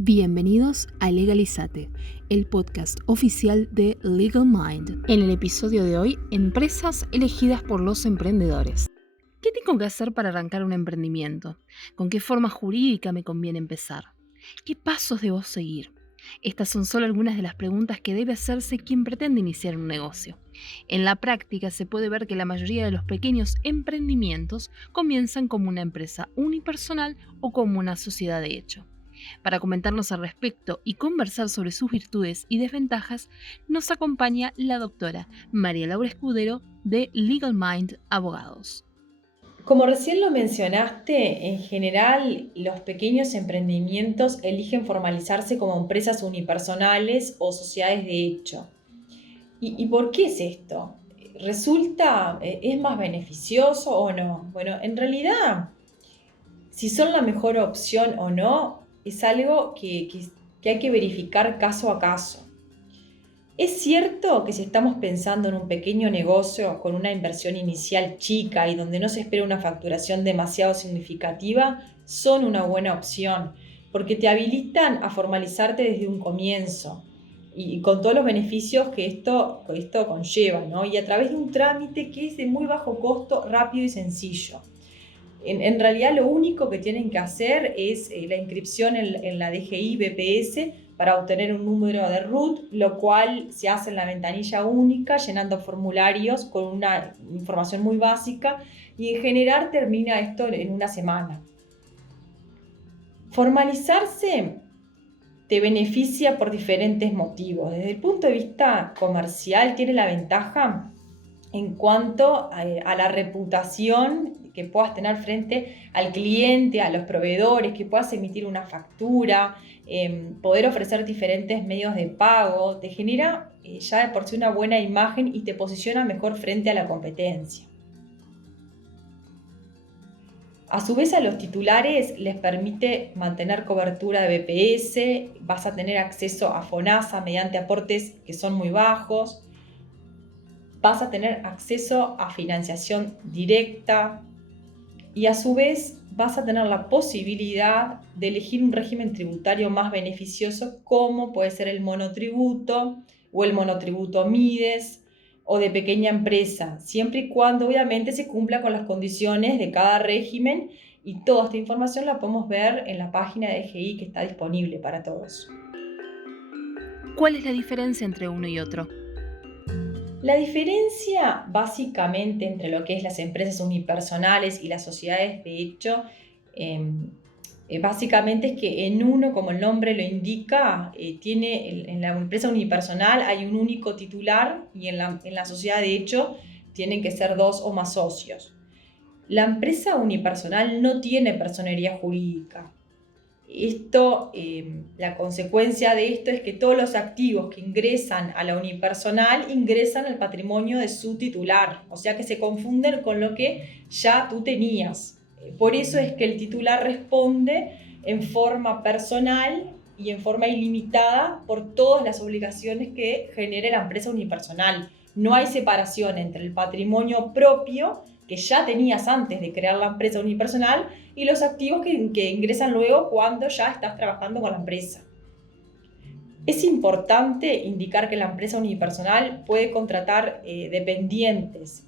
Bienvenidos a Legalizate, el podcast oficial de Legal Mind. En el episodio de hoy, empresas elegidas por los emprendedores. ¿Qué tengo que hacer para arrancar un emprendimiento? ¿Con qué forma jurídica me conviene empezar? ¿Qué pasos debo seguir? Estas son solo algunas de las preguntas que debe hacerse quien pretende iniciar un negocio. En la práctica se puede ver que la mayoría de los pequeños emprendimientos comienzan como una empresa unipersonal o como una sociedad de hecho. Para comentarnos al respecto y conversar sobre sus virtudes y desventajas, nos acompaña la doctora María Laura Escudero de Legal Mind Abogados. Como recién lo mencionaste, en general los pequeños emprendimientos eligen formalizarse como empresas unipersonales o sociedades de hecho. ¿Y por qué es esto? ¿Es más beneficioso o no? Bueno, en realidad, si son la mejor opción o no, es algo que hay que verificar caso a caso. Es cierto que si estamos pensando en un pequeño negocio con una inversión inicial chica y donde no se espera una facturación demasiado significativa, son una buena opción porque te habilitan a formalizarte desde un comienzo y con todos los beneficios que esto conlleva, ¿no? Y a través de un trámite que es de muy bajo costo, rápido y sencillo. En realidad lo único que tienen que hacer es la inscripción en la DGI BPS para obtener un número de RUT, lo cual se hace en la ventanilla única, llenando formularios con una información muy básica y en general termina esto en una semana. Formalizarse te beneficia por diferentes motivos. Desde el punto de vista comercial tiene la ventaja en cuanto a la reputación que puedas tener frente al cliente, a los proveedores, que puedas emitir una factura, poder ofrecer diferentes medios de pago, te genera ya de por sí una buena imagen y te posiciona mejor frente a la competencia. A su vez, a los titulares les permite mantener cobertura de BPS, vas a tener acceso a FONASA mediante aportes que son muy bajos, vas a tener acceso a financiación directa y a su vez vas a tener la posibilidad de elegir un régimen tributario más beneficioso como puede ser el monotributo o el monotributo MIDES o de pequeña empresa, siempre y cuando obviamente se cumpla con las condiciones de cada régimen y toda esta información la podemos ver en la página de DGI que está disponible para todos. ¿Cuál es la diferencia entre uno y otro? La diferencia básicamente entre lo que es las empresas unipersonales y las sociedades de hecho, básicamente es que en uno, como el nombre lo indica, en la empresa unipersonal hay un único titular y en la sociedad de hecho tienen que ser 2 o más socios. La empresa unipersonal no tiene personería jurídica. La consecuencia de esto es que todos los activos que ingresan a la unipersonal ingresan al patrimonio de su titular, o sea que se confunden con lo que ya tú tenías. Por eso es que el titular responde en forma personal y en forma ilimitada por todas las obligaciones que genere la empresa unipersonal. No hay separación entre el patrimonio propio que ya tenías antes de crear la empresa unipersonal y los activos que ingresan luego cuando ya estás trabajando con la empresa. Es importante indicar que la empresa unipersonal puede contratar dependientes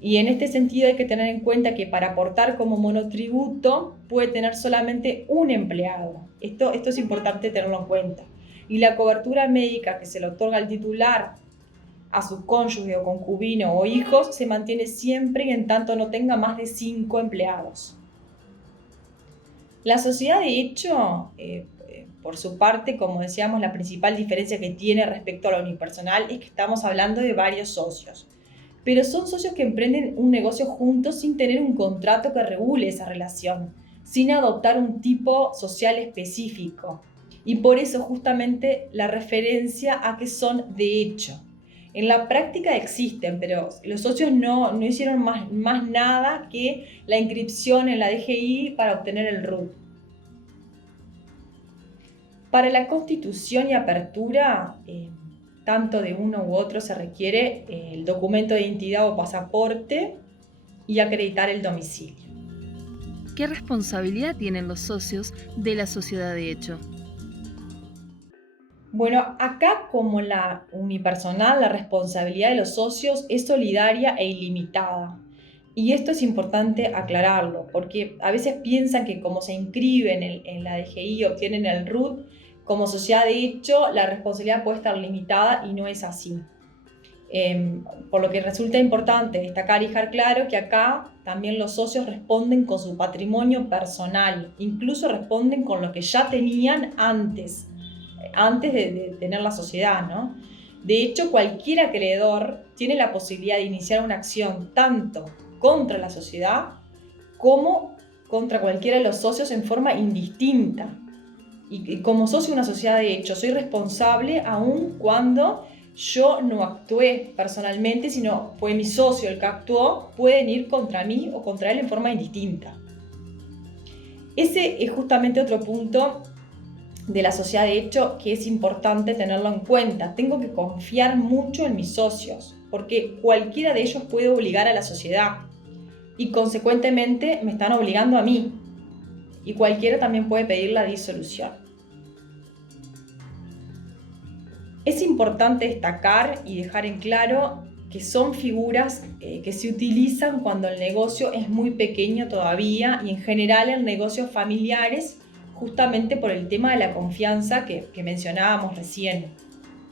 y en este sentido hay que tener en cuenta que para aportar como monotributo puede tener solamente un empleado. Esto es importante tenerlo en cuenta. Y la cobertura médica que se le otorga al titular a su cónyuge o concubino o hijos se mantiene siempre y en tanto no tenga más de 5 empleados. La sociedad de hecho, por su parte, como decíamos, la principal diferencia que tiene respecto a la unipersonal es que estamos hablando de varios socios. Pero son socios que emprenden un negocio juntos sin tener un contrato que regule esa relación, sin adoptar un tipo social específico. Y por eso justamente la referencia a que son de hecho. En la práctica existen, pero los socios no hicieron más nada que la inscripción en la DGI para obtener el RUT. Para la constitución y apertura, tanto de uno u otro se requiere el documento de identidad o pasaporte y acreditar el domicilio. ¿Qué responsabilidad tienen los socios de la sociedad de hecho? Bueno, acá como la unipersonal, la responsabilidad de los socios es solidaria e ilimitada. Y esto es importante aclararlo, porque a veces piensan que como se inscriben en la DGI, obtienen el RUT, como sociedad de hecho, la responsabilidad puede estar limitada y no es así. Por lo que resulta importante destacar y dejar claro que acá también los socios responden con su patrimonio personal, incluso responden con lo que ya tenían antes de tener la sociedad, ¿no? De hecho, cualquier acreedor tiene la posibilidad de iniciar una acción tanto contra la sociedad como contra cualquiera de los socios en forma indistinta. Y como socio de una sociedad de hecho, soy responsable aun cuando yo no actué personalmente, sino fue mi socio el que actuó, pueden ir contra mí o contra él en forma indistinta. Ese es justamente otro punto de la sociedad de hecho que es importante tenerlo en cuenta. Tengo que confiar mucho en mis socios, porque cualquiera de ellos puede obligar a la sociedad y consecuentemente me están obligando a mí. Y cualquiera también puede pedir la disolución. Es importante destacar y dejar en claro que son figuras que se utilizan cuando el negocio es muy pequeño todavía y en general en negocios familiares, justamente por el tema de la confianza que mencionábamos recién.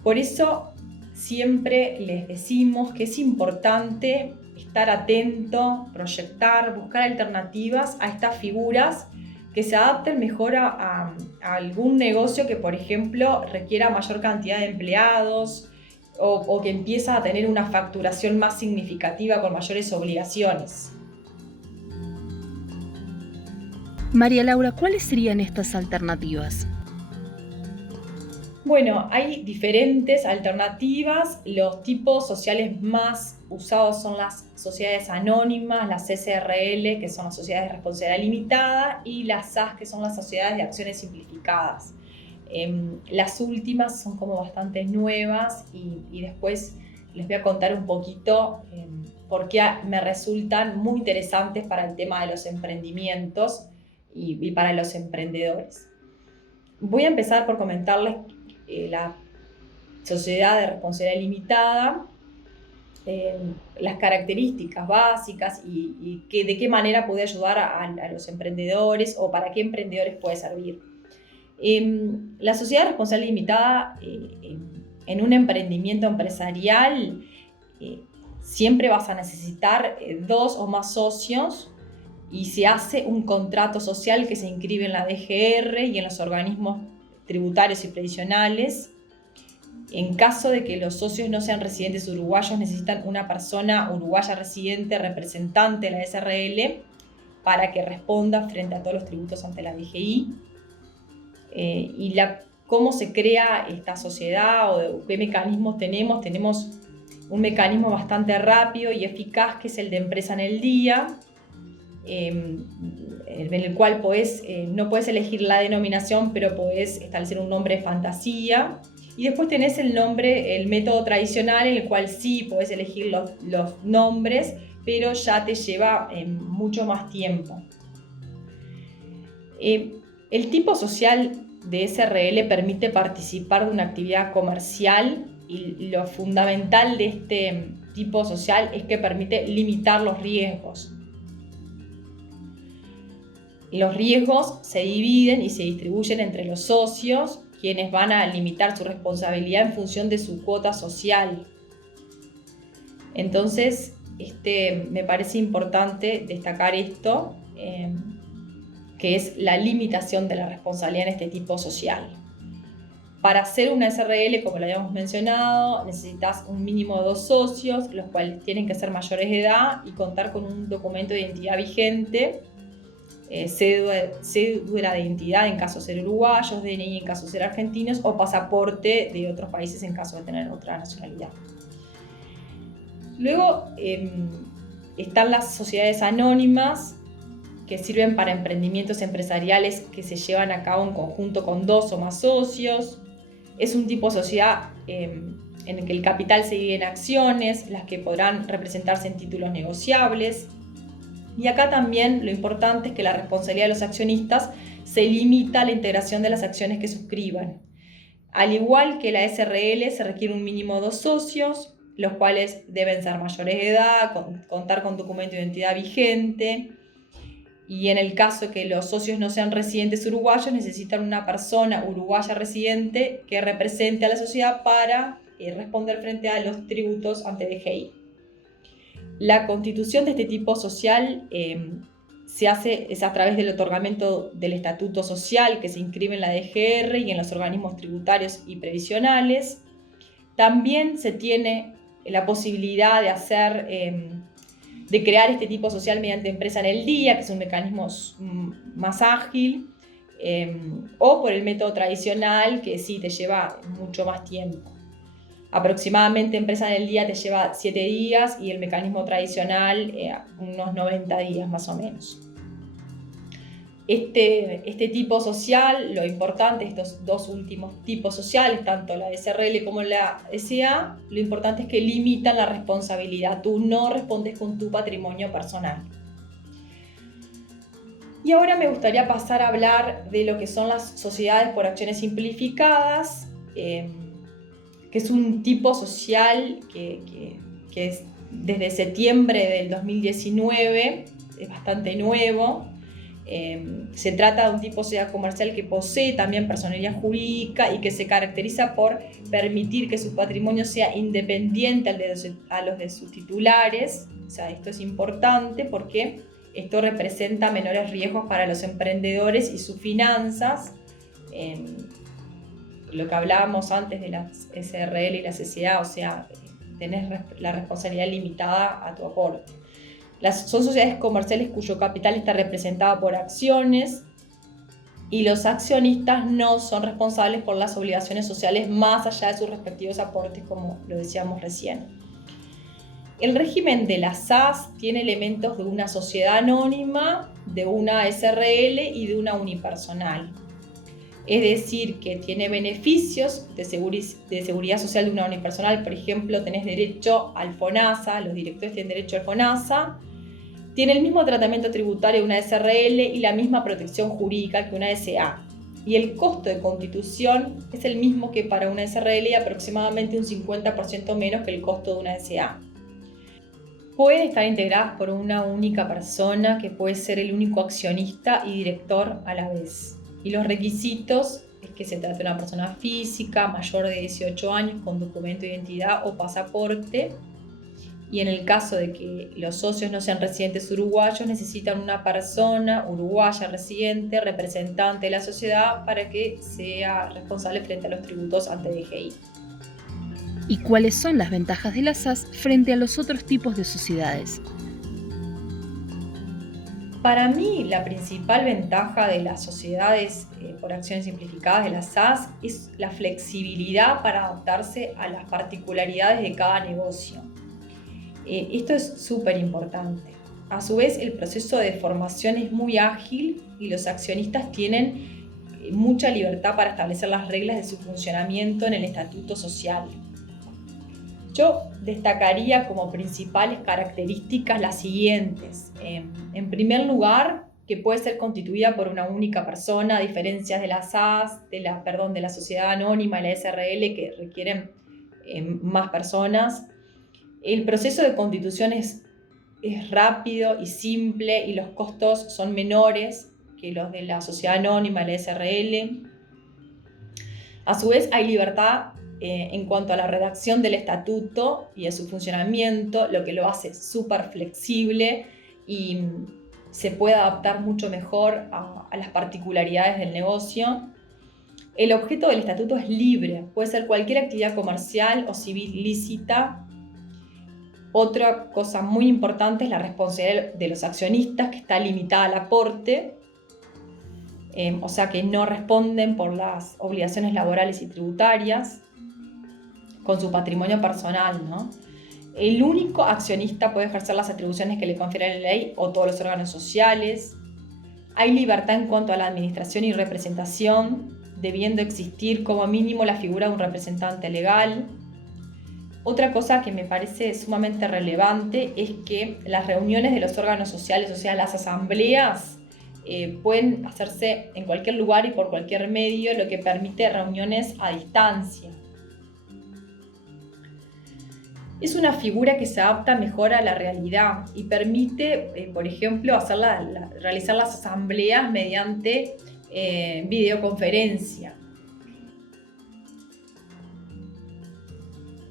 Por eso siempre les decimos que es importante estar atento, proyectar, buscar alternativas a estas figuras que se adapten mejor a algún negocio que, por ejemplo, requiera mayor cantidad de empleados o que empieza a tener una facturación más significativa con mayores obligaciones. María Laura, ¿cuáles serían estas alternativas? Bueno, hay diferentes alternativas. Los tipos sociales más usados son las sociedades anónimas, las SRL, que son las sociedades de responsabilidad limitada, y las SAS, que son las sociedades de acciones simplificadas. Las últimas son como bastante nuevas y después les voy a contar un poquito por qué me resultan muy interesantes para el tema de los emprendimientos y para los emprendedores. Voy a empezar por comentarles la sociedad de responsabilidad limitada, las características básicas y de qué manera puede ayudar a los emprendedores o para qué emprendedores puede servir. La sociedad de responsabilidad limitada en un emprendimiento empresarial siempre vas a necesitar 2 o más socios y se hace un contrato social que se inscribe en la DGR y en los organismos tributarios y previsionales. En caso de que los socios no sean residentes uruguayos, necesitan una persona uruguaya residente representante de la SRL para que responda frente a todos los tributos ante la DGI. ¿Cómo se crea esta sociedad o qué mecanismos tenemos? Tenemos un mecanismo bastante rápido y eficaz que es el de empresa en el día, en el cual no podés elegir la denominación, pero podés establecer un nombre de fantasía. Y después tenés el método tradicional, en el cual sí podés elegir los nombres, pero ya te lleva mucho más tiempo. El tipo social de SRL permite participar de una actividad comercial y lo fundamental de este tipo social es que permite limitar los riesgos. Los riesgos se dividen y se distribuyen entre los socios, quienes van a limitar su responsabilidad en función de su cuota social. Entonces, me parece importante destacar esto, que es la limitación de la responsabilidad en este tipo social. Para hacer una SRL, como lo habíamos mencionado, necesitas un mínimo de 2 socios, los cuales tienen que ser mayores de edad y contar con un documento de identidad vigente, cédula de identidad en caso de ser uruguayos, DNI en caso de ser argentinos o pasaporte de otros países en caso de tener otra nacionalidad. Luego están las sociedades anónimas, que sirven para emprendimientos empresariales que se llevan a cabo en conjunto con 2 o más socios. Es un tipo de sociedad en el que el capital se divide en acciones, las que podrán representarse en títulos negociables. Y acá también lo importante es que la responsabilidad de los accionistas se limita a la integración de las acciones que suscriban. Al igual que la SRL, se requiere un mínimo de 2 socios, los cuales deben ser mayores de edad, contar con documento de identidad vigente. Y en el caso que los socios no sean residentes uruguayos, necesitan una persona uruguaya residente que represente a la sociedad para responder frente a los tributos ante DGI. La constitución de este tipo social es a través del otorgamiento del estatuto social que se inscribe en la DGR y en los organismos tributarios y previsionales. También se tiene la posibilidad de crear este tipo social mediante empresa en el día, que es un mecanismo más ágil, o por el método tradicional, que sí te lleva mucho más tiempo. Aproximadamente empresa en el día te lleva 7 días y el mecanismo tradicional unos 90 días más o menos. Este tipo social, lo importante, estos dos últimos tipos sociales, tanto la SRL como la SA, lo importante es que limitan la responsabilidad. Tú no respondes con tu patrimonio personal. Y ahora me gustaría pasar a hablar de lo que son las sociedades por acciones simplificadas, que es un tipo social que es desde septiembre del 2019, es bastante nuevo. Se trata de un tipo de sociedad comercial que posee también personería jurídica y que se caracteriza por permitir que su patrimonio sea independiente a los de sus titulares. O sea, esto es importante porque esto representa menores riesgos para los emprendedores y sus finanzas. Lo que hablábamos antes de las SRL y las SA, o sea, tenés la responsabilidad limitada a tu aporte. Son sociedades comerciales cuyo capital está representado por acciones y los accionistas no son responsables por las obligaciones sociales más allá de sus respectivos aportes, como lo decíamos recién. El régimen de las SAS tiene elementos de una sociedad anónima, de una SRL y de una unipersonal. Es decir, que tiene beneficios de seguridad social de una unipersonal. Por ejemplo, tenés derecho al FONASA, los directores tienen derecho al FONASA. Tiene el mismo tratamiento tributario de una SRL y la misma protección jurídica que una SA. Y el costo de constitución es el mismo que para una SRL y aproximadamente un 50% menos que el costo de una SA. Pueden estar integradas por una única persona que puede ser el único accionista y director a la vez. Y los requisitos es que se trate de una persona física mayor de 18 años con documento de identidad o pasaporte. Y en el caso de que los socios no sean residentes uruguayos, necesitan una persona uruguaya residente, representante de la sociedad, para que sea responsable frente a los tributos ante DGI. ¿Y cuáles son las ventajas de las SAS frente a los otros tipos de sociedades? Para mí, la principal ventaja de las sociedades por acciones simplificadas de las SAS es la flexibilidad para adaptarse a las particularidades de cada negocio. Esto es súper importante. A su vez, el proceso de formación es muy ágil y los accionistas tienen mucha libertad para establecer las reglas de su funcionamiento en el estatuto social. Yo destacaría como principales características las siguientes. En primer lugar, que puede ser constituida por una única persona, a diferencia de las SAS, de la sociedad anónima y la SRL, que requieren más personas. El proceso de constitución es rápido y simple y los costos son menores que los de la sociedad anónima y la SRL. A su vez, hay libertad en cuanto a la redacción del estatuto y a su funcionamiento, lo que lo hace súper flexible y se puede adaptar mucho mejor a las particularidades del negocio. El objeto del estatuto es libre, puede ser cualquier actividad comercial o civil lícita. Otra cosa muy importante es la responsabilidad de los accionistas, que está limitada al aporte, o sea que no responden por las obligaciones laborales y tributarias con su patrimonio personal, ¿no? El único accionista puede ejercer las atribuciones que le confiere la ley o todos los órganos sociales. Hay libertad en cuanto a la administración y representación, debiendo existir como mínimo la figura de un representante legal. Otra cosa que me parece sumamente relevante es que las reuniones de los órganos sociales, o sea, las asambleas, pueden hacerse en cualquier lugar y por cualquier medio, lo que permite reuniones a distancia. Es una figura que se adapta mejor a la realidad y permite, por ejemplo, realizar las asambleas mediante videoconferencia.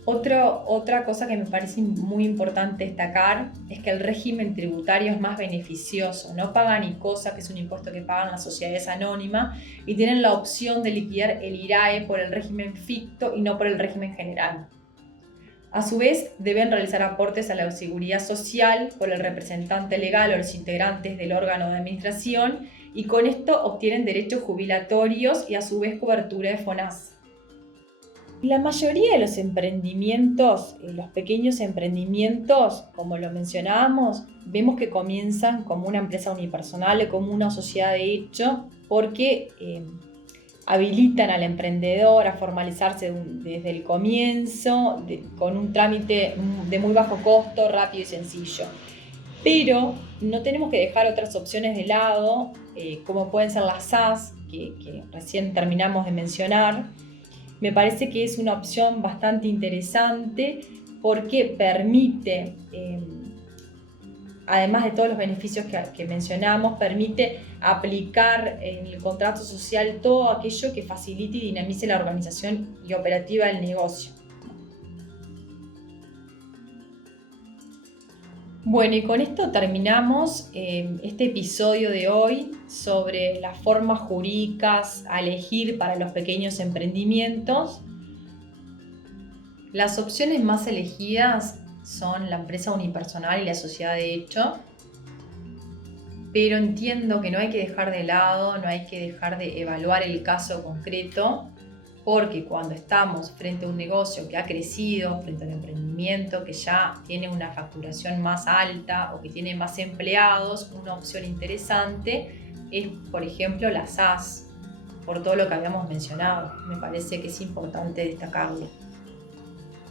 Otra cosa que me parece muy importante destacar es que el régimen tributario es más beneficioso. No pagan ICOSA, que es un impuesto que pagan las sociedades anónimas, y tienen la opción de liquidar el IRAE por el régimen ficto y no por el régimen general. A su vez, deben realizar aportes a la seguridad social por el representante legal o los integrantes del órgano de administración, y con esto obtienen derechos jubilatorios y a su vez cobertura de FONASA. La mayoría de los emprendimientos, los pequeños emprendimientos, como lo mencionábamos, vemos que comienzan como una empresa unipersonal o como una sociedad de hecho, porque habilitan al emprendedor a formalizarse desde el comienzo, con un trámite de muy bajo costo, rápido y sencillo. Pero no tenemos que dejar otras opciones de lado, como pueden ser las SAS, que recién terminamos de mencionar. Me parece que es una opción bastante interesante porque permite, además de todos los beneficios que mencionamos, permite aplicar en el contrato social todo aquello que facilite y dinamice la organización y operativa del negocio. Bueno, y con esto terminamos este episodio de hoy sobre las formas jurídicas a elegir para los pequeños emprendimientos. Las opciones más elegidas son la empresa unipersonal y la sociedad de hecho, pero entiendo que no hay que dejar de lado, no hay que dejar de evaluar el caso concreto, porque cuando estamos frente a un negocio que ha crecido, frente a un emprendimiento que ya tiene una facturación más alta o que tiene más empleados, una opción interesante es, por ejemplo, la SAS, por todo lo que habíamos mencionado. Me parece que es importante destacarlo.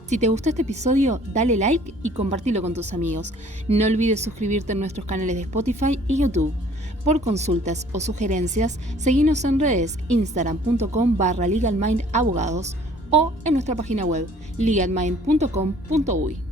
Si te gustó este episodio, dale like y compartilo con tus amigos. No olvides suscribirte en nuestros canales de Spotify y YouTube. Por consultas o sugerencias, seguinos en redes instagram.com/legalmindabogados o en nuestra página web legalmind.com.uy.